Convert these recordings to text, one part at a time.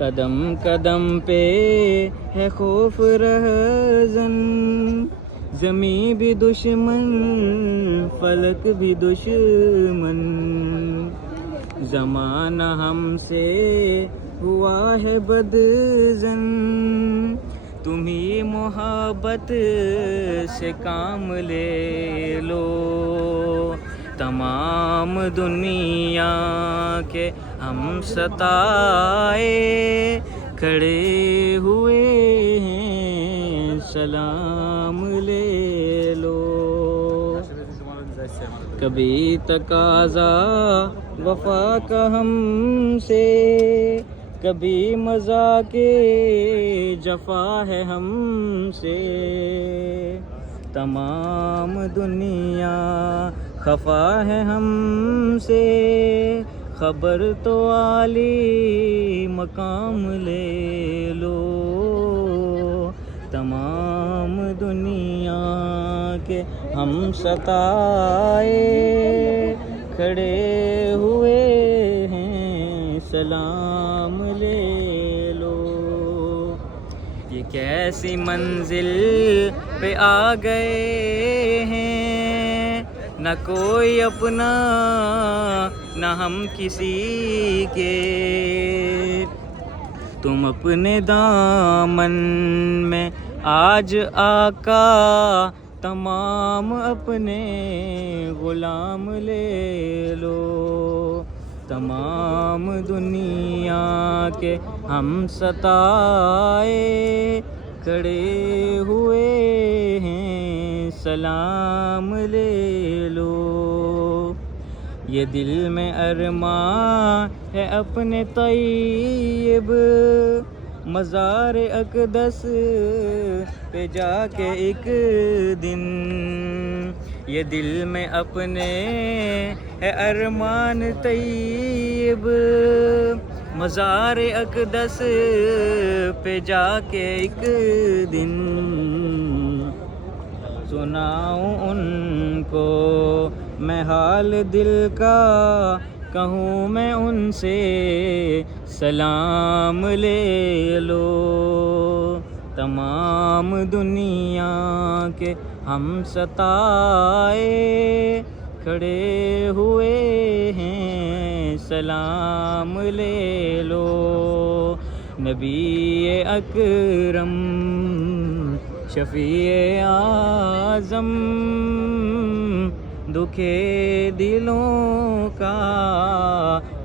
قدم قدم پہ ہے خوف رہزن، زمیں بھی دشمن فلک بھی دشمن، زمانہ ہم سے ہوا ہے بدظن، تمہیں محبت سے کام لے لو، تمام دنیا کے ہم ستائے کھڑے ہوئے ہیں، سلام لے لو۔ کبھی تقاضا وفا کا ہم سے، کبھی مذاق جفا ہے ہم سے، تمام دنیا خفا ہے ہم سے، خبر تو عالی مقام لے لو، تمام دنیا کے ہم ستائے کھڑے ہوئے ہیں، سلام لے لو۔ یہ کیسی منزل پہ آ گئے ہیں، نہ کوئی اپنا نہ ہم کسی کے، تم اپنے دامن میں آج آقا تمام اپنے غلام لے لو، تمام دنیا کے ہم ستائے کھڑے ہوئے ہیں، سلام لے لو۔ یہ دل میں ارماں ہے اپنے طیب، مزار اقدس پہ جا کے ایک دن، یہ دل میں اپنے ہے ارمان طیب، مزار اقدس پہ جا کے ایک دن، سناؤں ان کو میں حال دل کا، کہوں میں ان سے سلام لے لو، تمام دنیا کے ہم ستائے کھڑے ہوئے ہیں، سلام لے لو۔ نبی اکرم شفیع اعظم، دکھے دلوں کا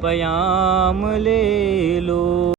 پیام لے لو۔